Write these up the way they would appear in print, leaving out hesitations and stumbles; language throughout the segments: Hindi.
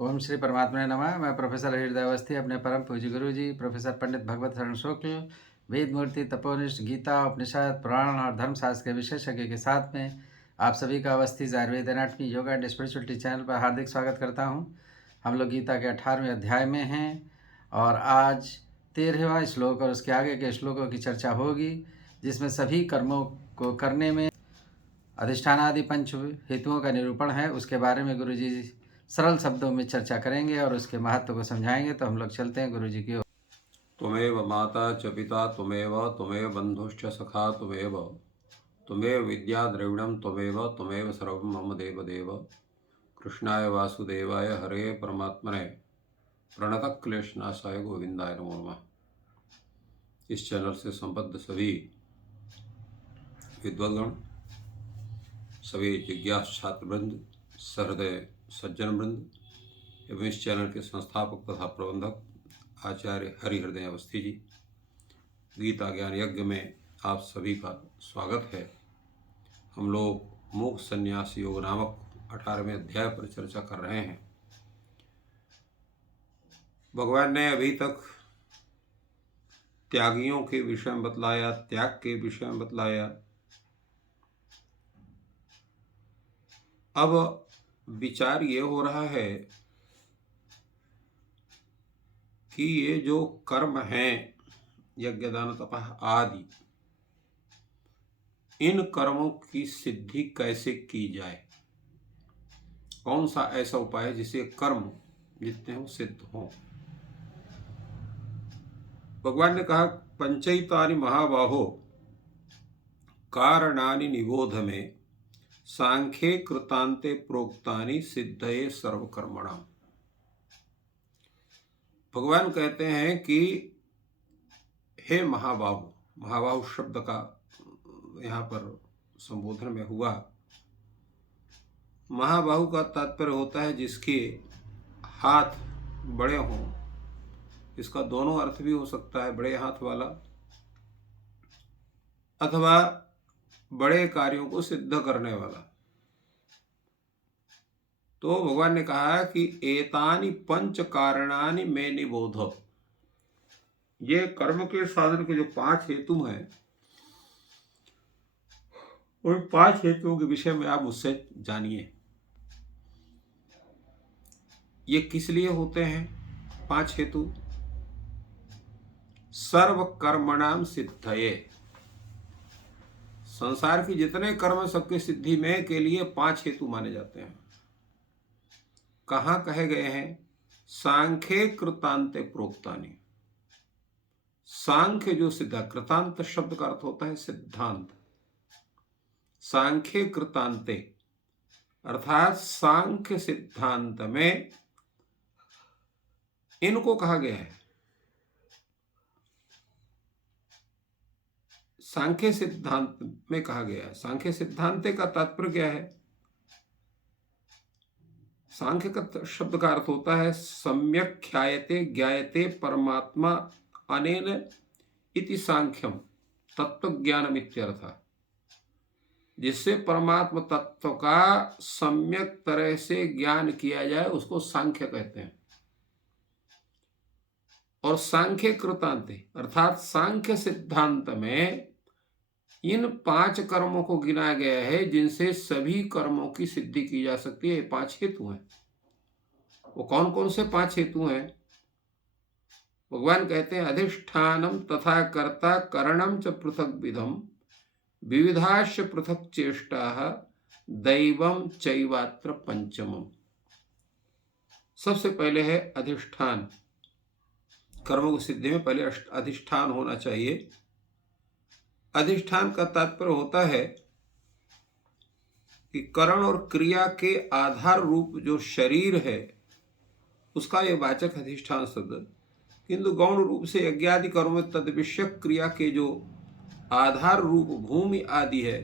ओम श्री परमात्मा नमः। मैं प्रोफेसर हृदय अवस्थी अपने परम पूज्य गुरु जी प्रोफेसर पंडित भगवत शरण शुक्ल वेद मूर्ति तपोनिष्ठ गीता उपनिषद पुराण और धर्मशास्त्र के विशेषज्ञ के साथ में आप सभी का Awasthi Ayurveda anatomy yoga and spirituality channel पर हार्दिक स्वागत करता हूं। हम लोग गीता के 18वें अध्याय में हैं और आज 13वां श्लोक और उसके आगे के श्लोकों की चर्चा होगी, जिसमें सभी कर्मों को करने में अधिष्ठानादि पंच हेतुओं का निरूपण है। उसके बारे में गुरु जी सरल शब्दों में चर्चा करेंगे और उसके महत्व को समझाएंगे। तो हम लोग चलते हैं गुरु जी की ओर। त्वमेव माता च पिता त्वमेव बंधुश्च सखा त्वमेव विद्या द्रविणं त्वमेव सर्वं मम देव। कृष्णाय वासुदेवाय हरे परमात्मने प्रणतक्लेशनाशाय गोविंदाय नमो नमः। इस चैनल से संबद्ध सभी विद्वद्गण, सभी जिज्ञास छात्रवृंद, सहृदय सज्जन वृंद एवं इस चैनल के संस्थापक तथा प्रबंधक आचार्य हरिहृदय अवस्थी जी, गीता ज्ञान यज्ञ में आप सभी का स्वागत है। हम लोग मोक्ष संन्यास योग नामक 18वें अध्याय पर चर्चा कर रहे हैं। भगवान ने अभी तक त्यागियों के विषय में बतलाया, त्याग के विषय में बतलाया। अब विचार ये हो रहा है कि ये जो कर्म हैं, यज्ञ दान तपः आदि, इन कर्मों की सिद्धि कैसे की जाए, कौन सा ऐसा उपाय है जिससे कर्म जितने हो सिद्ध हों। भगवान ने कहा पंचैतानि महाबाहो कारणानि निबोध में सांख्ये कृतांते प्रोक्तानि सिद्धये सर्वकर्मणाम। भगवान कहते हैं कि हे महाबाहु, महाबाहु शब्द का यहाँ पर संबोधन में हुआ। महाबाहु का तात्पर्य होता है जिसके हाथ बड़े हों। इसका दोनों अर्थ भी हो सकता है, बड़े हाथ वाला अथवा बड़े कार्यों को सिद्ध करने वाला। तो भगवान ने कहा कि एतानि पंच कारणानि में निबोध, ये कर्म के साधन के जो 5 हेतु हैं, उन 5 हेतुओं के विषय में आप मुझसे जानिए। ये किस लिए होते हैं 5 हेतु? सर्व कर्मणाम सिद्धये, संसार की जितने कर्म सबके सिद्धि में के लिए 5 हेतु माने जाते हैं। कहाँ कहे गए हैं? सांख्ये कृतांते प्रोक्तानि। सांख्य जो सिद्ध, कृतांत शब्द का अर्थ होता है सिद्धांत। सांख्ये कृतांते अर्थात सांख्य सिद्धांत में इनको कहा गया है। सांख्य सिद्धांत में कहा गया है। सांख्य सिद्धांत का तात्पर्य क्या है? सांख्य का शब्द का अर्थ होता है सम्यक ख्यायते ज्ञायते परमात्मा अनेन इति सांख्यम तत्व ज्ञानम इत्यर्थ। जिससे परमात्म तत्व का सम्यक तरह से ज्ञान किया जाए उसको सांख्य कहते हैं। और सांख्य कृतांत अर्थात सांख्य सिद्धांत में इन 5 कर्मों को गिनाया गया है जिनसे सभी कर्मों की सिद्धि की जा सकती है। 5 हेतु हैं। वो कौन कौन से 5 हेतु हैं? भगवान कहते हैं अधिष्ठानम तथा कर्ता करणम च पृथक विधम विविधाश पृथक चेष्टा दैवम चैवात्र पंचमम। सबसे पहले है अधिष्ठान। कर्मों की सिद्धि में पहले अधिष्ठान होना चाहिए। अधिष्ठान का तात्पर्य होता है कि करण और क्रिया के आधार रूप जो शरीर है उसका यह वाचक अधिष्ठान शब्द, किंतु गौण रूप से यज्ञादि कर्म तद विषयक क्रिया के जो आधार रूप भूमि आदि है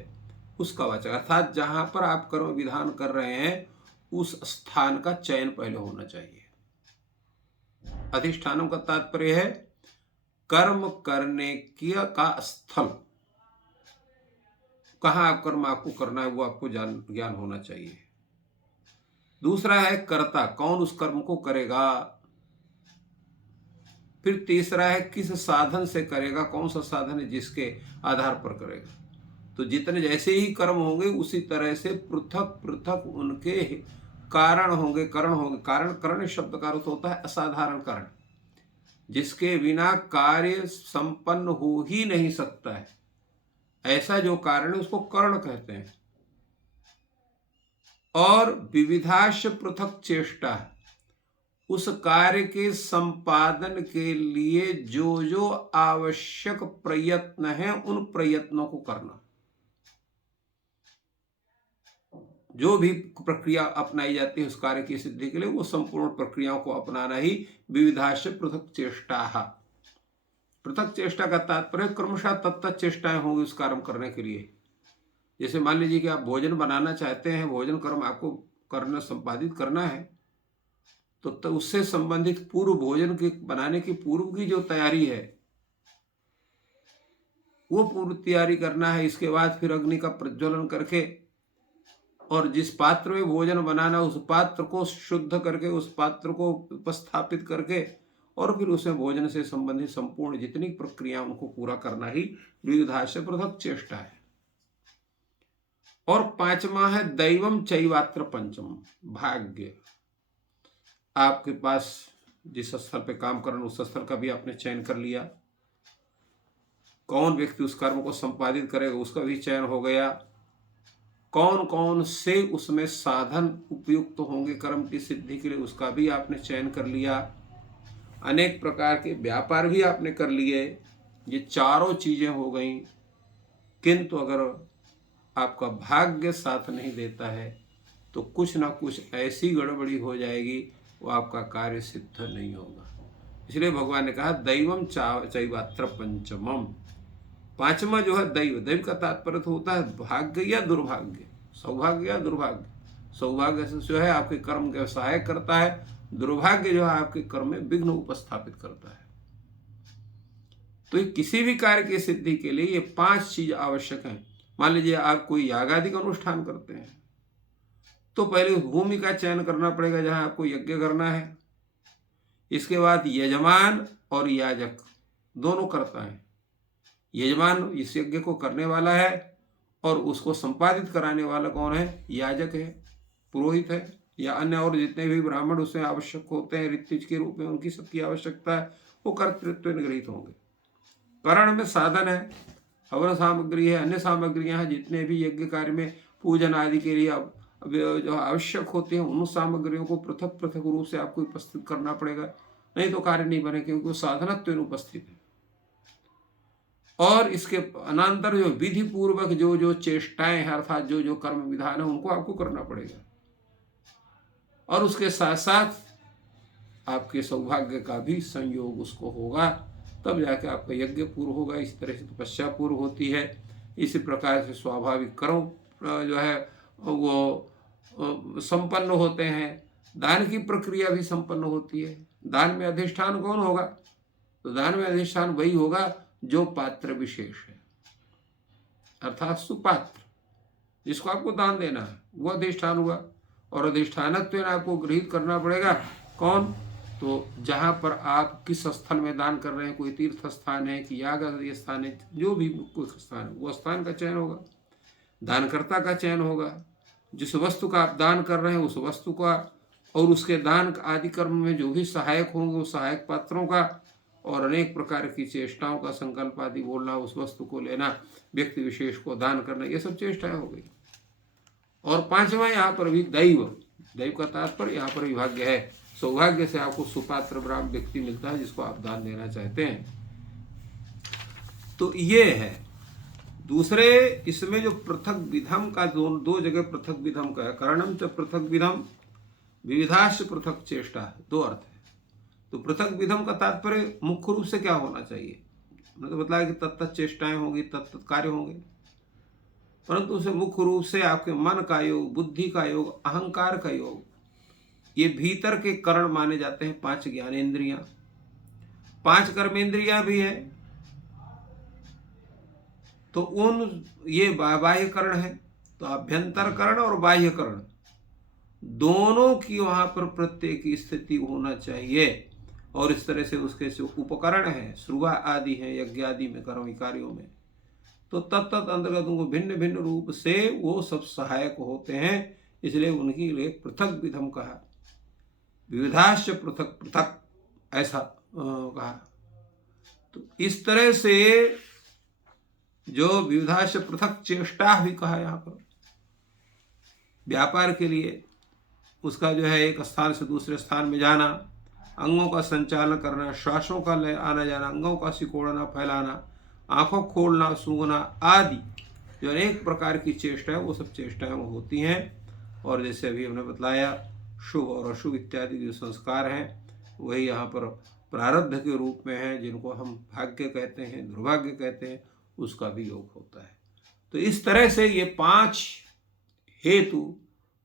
उसका वाचक, अर्थात जहां पर आप कर्म विधान कर रहे हैं उस स्थान का चयन पहले होना चाहिए। अधिष्ठानों का तात्पर्य है कर्म करने का स्थल, कहाँ कर्म आपको करना है वो आपको ज्ञान होना चाहिए। दूसरा है कर्ता, कौन उस कर्म को करेगा। फिर तीसरा है किस साधन से करेगा, कौन सा साधन है जिसके आधार पर करेगा। तो जितने जैसे ही कर्म होंगे उसी तरह से पृथक पृथक उनके कारण होंगे, करण होंगे। कारण, करण शब्द का अर्थ होता है असाधारण कारण, जिसके बिना कार्य संपन्न हो ही नहीं सकता है। ऐसा जो कारण है उसको करण कहते हैं। और विविधाश पृथक चेष्टा, उस कार्य के संपादन के लिए जो जो आवश्यक प्रयत्न है उन प्रयत्नों को करना। जो भी प्रक्रिया अपनाई जाती है उस कार्य की सिद्धि के लिए, वो संपूर्ण प्रक्रियाओं को अपनाना ही विविधाश पृथक चेष्टा। पृथक चेष्टा का तात्पर्य क्रमशः तत्त चेष्टाएं होंगी उस कर्म करने के लिए। जैसे मान लीजिए कि आप भोजन बनाना चाहते हैं, भोजन कर्म आपको करना, संपादित करना है, तो उससे संबंधित पूर्व, भोजन के बनाने की पूर्व की जो तैयारी है वो पूर्व तैयारी करना है। इसके बाद फिर अग्नि का प्रज्वलन करके और जिस पात्र में भोजन बनाना उस पात्र को शुद्ध करके, उस पात्र को उपस्थापित करके और फिर उसमें भोजन से संबंधित संपूर्ण जितनी प्रक्रिया उनको पूरा करना ही विविधाश पृथक चेष्टा है। और पांचवा है दैवम चैवात्र पंचम, भाग्य। आपके पास जिस स्थल पे काम करना उस स्थल का भी आपने चयन कर लिया, कौन व्यक्ति उस कर्म को संपादित करेगा उसका भी चयन हो गया, कौन कौन से उसमें साधन उपयुक्त होंगे कर्म की सिद्धि के लिए उसका भी आपने चयन कर लिया, अनेक प्रकार के व्यापार भी आपने कर लिए। ये चारों चीजें हो गई। किंतु अगर आपका भाग्य साथ नहीं देता है तो कुछ ना कुछ ऐसी गड़बड़ी हो जाएगी, वो आपका कार्य सिद्ध नहीं होगा। इसलिए भगवान ने कहा दैवम चैवात्र पंचमम। पांचवा जो है दैव, दैव का तात्पर्य होता है भाग्य या दुर्भाग्य, सौभाग्य या दुर्भाग्य। सौभाग्य से जो है आपके कर्म के सहायक करता है, दुर्भाग्य जो है आपके कर्म में विघ्न उपस्थापित करता है। तो किसी भी कार्य की सिद्धि के लिए ये 5 चीज आवश्यक है। मान लीजिए आप कोई यागादि का अनुष्ठान करते हैं तो पहले उस भूमि का चयन करना पड़ेगा जहां आपको यज्ञ करना है। इसके बाद यजमान और याजक दोनों करता है। यजमान इस यज्ञ को करने वाला है और उसको संपादित कराने वाला कौन है, याजक है, पुरोहित है, या अन्य और जितने भी ब्राह्मण उसमें आवश्यक होते हैं ऋत्विज के रूप में, उनकी सबकी आवश्यकता है, वो कर्तृत्व गृहीत होंगे। करण में साधन है, हवन सामग्री है, अन्य सामग्रियां हैं, जितने भी यज्ञ कार्य में पूजन आदि के लिए जो आवश्यक होते हैं उन सामग्रियों को पृथक पृथक रूप से आपको उपस्थित करना पड़ेगा, नहीं तो कार्य नहीं बने, क्योंकि वो साधनत्व उपस्थित है। और इसके अनंतर जो विधि पूर्वक जो जो चेष्टाएं हैं, अर्थात जो जो कर्म विधान है, उनको आपको करना पड़ेगा। और उसके साथ साथ आपके सौभाग्य का भी संयोग उसको होगा, तब जाके आपका यज्ञ पूर्व होगा। इस तरह से तपस्या पूर्व होती है। इसी प्रकार से स्वाभाविक कर्म जो है वो संपन्न होते हैं। दान की प्रक्रिया भी संपन्न होती है। दान में अधिष्ठान कौन होगा, तो दान में अधिष्ठान वही होगा जो पात्र विशेष है, अर्थात सुपात्र, जिसको आपको दान देना है वो अधिष्ठान हुआ। और अधिष्ठानत्व आपको गृहीत करना पड़ेगा, कौन, तो जहां पर आप किस स्थल में दान कर रहे हैं, कोई तीर्थ स्थान है कि याग स्थान है, जो भी कोई स्थान है वो स्थान का चयन होगा, दानकर्ता का चयन होगा, जिस वस्तु का आप दान कर रहे हैं उस वस्तु का, और उसके दान आदि कर्म में जो भी सहायक होंगे उस सहायक पात्रों का, और अनेक प्रकार की चेष्टाओं का संकल्प आदि बोलना, उस वस्तु को लेना, व्यक्ति विशेष को दान करना, ये सब चेष्टाएं हो गई। और पांचवा यहाँ पर भी दैव, दैव का तात्पर्य यहाँ पर विभाग्य है। सौभाग्य से आपको सुपात्र ब्राह्मण व्यक्ति मिलता है जिसको आप दान देना चाहते हैं। तो ये है। दूसरे इसमें जो पृथक विधम का दो जगह पृथक विधम का है, करणम च पृथक विधम विविधाश्च पृथक चेष्टा, 2 अर्थ है। तो पृथक विधम का तात्पर्य मुख्य रूप से क्या होना चाहिए, मैंने तो बताया कि तत्त चेष्टाएं होंगी, तत्त कार्य होंगे, परंतु उसे मुख्य रूप से आपके मन का योग, बुद्धि का योग, अहंकार का योग, ये भीतर के करण माने जाते हैं। 5 ज्ञानेंद्रियां, 5 कर्मेंद्रियां भी है, तो उन ये बाह्य करण है। तो अभ्यंतर करण और बाह्य करण दोनों की वहाँ पर प्रत्येक की स्थिति होना चाहिए। और इस तरह से उसके जो उपकरण हैं, श्रुवा आदि हैं यज्ञ आदि में, कर्म कार्यों में, तो तत्त अंतर्गत उनको भिन्न भिन्न रूप से वो सब सहायक होते हैं। इसलिए उनकी लिए पृथक विधम कहा, विविधाश्च पृथक पृथक ऐसा कहा। तो इस तरह से जो विविधाश्च पृथक चेष्टा भी कहा यहाँ पर, व्यापार के लिए उसका जो है एक स्थान से दूसरे स्थान में जाना, अंगों का संचालन करना, श्वासों का आना जाना, अंगों का सिकोड़ना फैलाना, आंखों खोलना सूंघना आदि जो अनेक प्रकार की चेष्टाएं, वो सब चेष्टाएं वो होती हैं। और जैसे अभी हमने बतलाया, शुभ और अशुभ इत्यादि जो संस्कार हैं वही यहाँ पर प्रारब्ध के रूप में हैं, जिनको हम भाग्य कहते हैं, दुर्भाग्य कहते हैं, उसका भी योग होता है। तो इस तरह से ये 5 हेतु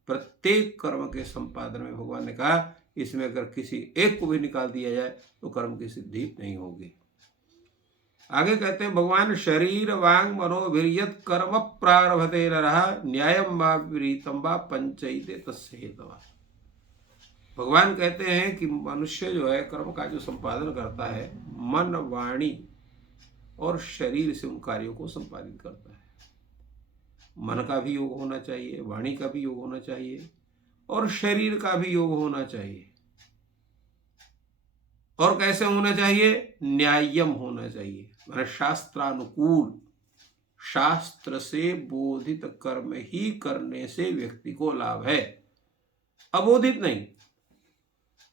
प्रत्येक कर्म के संपादन में भगवान ने कहा, इसमें अगर किसी एक को भी निकाल दिया जाए तो कर्म की सिद्धि नहीं होगी। आगे कहते हैं भगवान, शरीर वांग मनोभिर्यत कर्म प्रारभते नरः न्यायम वा विपरीतम वा पंचैते तस्य हेतवः। भगवान कहते हैं कि मनुष्य जो है कर्म का जो संपादन करता है, मन वाणी और शरीर से उन कार्यों को संपादित करता है। मन का भी योग होना चाहिए, वाणी का भी योग होना चाहिए और शरीर का भी योग होना चाहिए। और कैसे होना चाहिए? न्याय्यम होना चाहिए, मतलब शास्त्रानुकूल, शास्त्र से बोधित कर्म ही करने से व्यक्ति को लाभ है, अबोधित नहीं।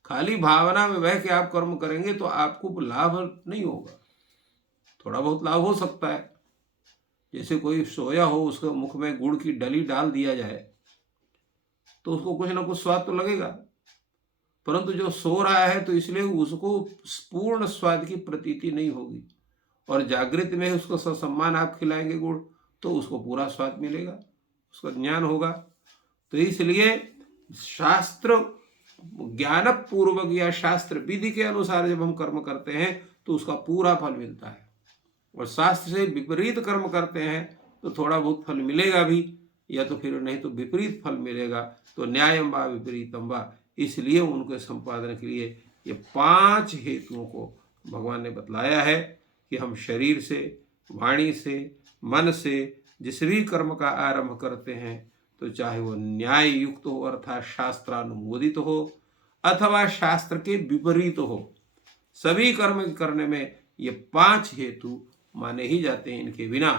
खाली भावना में बह के आप कर्म करेंगे तो आपको लाभ नहीं होगा। थोड़ा बहुत लाभ हो सकता है, जैसे कोई सोया हो, उसके मुख में गुड़ की डली डाल दिया जाए तो उसको कुछ ना कुछ स्वाद तो लगेगा, परंतु जो सो रहा है तो इसलिए उसको पूर्ण स्वाद की प्रतीति नहीं होगी। और जागृत में उसको ससम्मान आप खिलाएंगे गुड़ तो उसको पूरा स्वाद मिलेगा, उसका ज्ञान होगा। तो इसलिए शास्त्र ज्ञान पूर्वक या शास्त्र विधि के अनुसार जब हम कर्म करते हैं तो उसका पूरा फल मिलता है, और शास्त्र से विपरीत कर्म करते हैं तो थोड़ा बहुत फल मिलेगा भी, या तो फिर नहीं तो विपरीत फल मिलेगा। तो न्यायम वा विपरीतम वा, इसलिए उनके संपादन के लिए ये 5 हेतुओं को भगवान ने बतलाया है कि हम शरीर से, वाणी से, मन से जिस भी कर्म का आरंभ करते हैं तो चाहे वो न्याय युक्त हो अर्थात शास्त्रानुमोदित हो अथवा शास्त्र के विपरीत हो, सभी कर्म करने में ये 5 हेतु माने ही जाते हैं। इनके बिना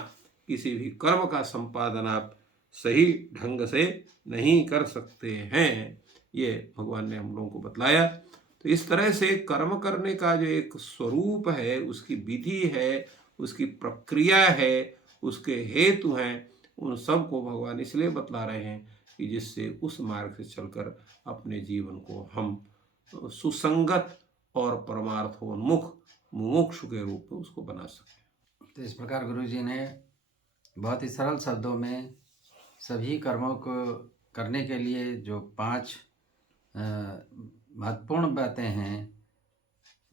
किसी भी कर्म का संपादन आप सही ढंग से नहीं कर सकते हैं, ये भगवान ने हम लोगों को बतलाया। तो इस तरह से कर्म करने का जो एक स्वरूप है, उसकी विधि है, उसकी प्रक्रिया है, उसके हेतु हैं, उन सब को भगवान इसलिए बतला रहे हैं कि जिससे उस मार्ग से चलकर अपने जीवन को हम सुसंगत और परमार्थोन्मुख मुमुक्षु के रूप में उसको बना सकें। तो इस प्रकार गुरु जी ने बहुत ही सरल शब्दों में सभी कर्मों को करने के लिए जो 5 महत्वपूर्ण बातें हैं,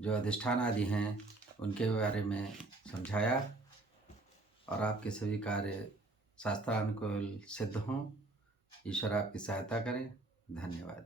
जो अधिष्ठान आदि हैं, उनके बारे में समझाया, और आपके सभी कार्य शास्त्रानुकूल सिद्ध हों। ईश्वर आपकी सहायता करें। धन्यवाद।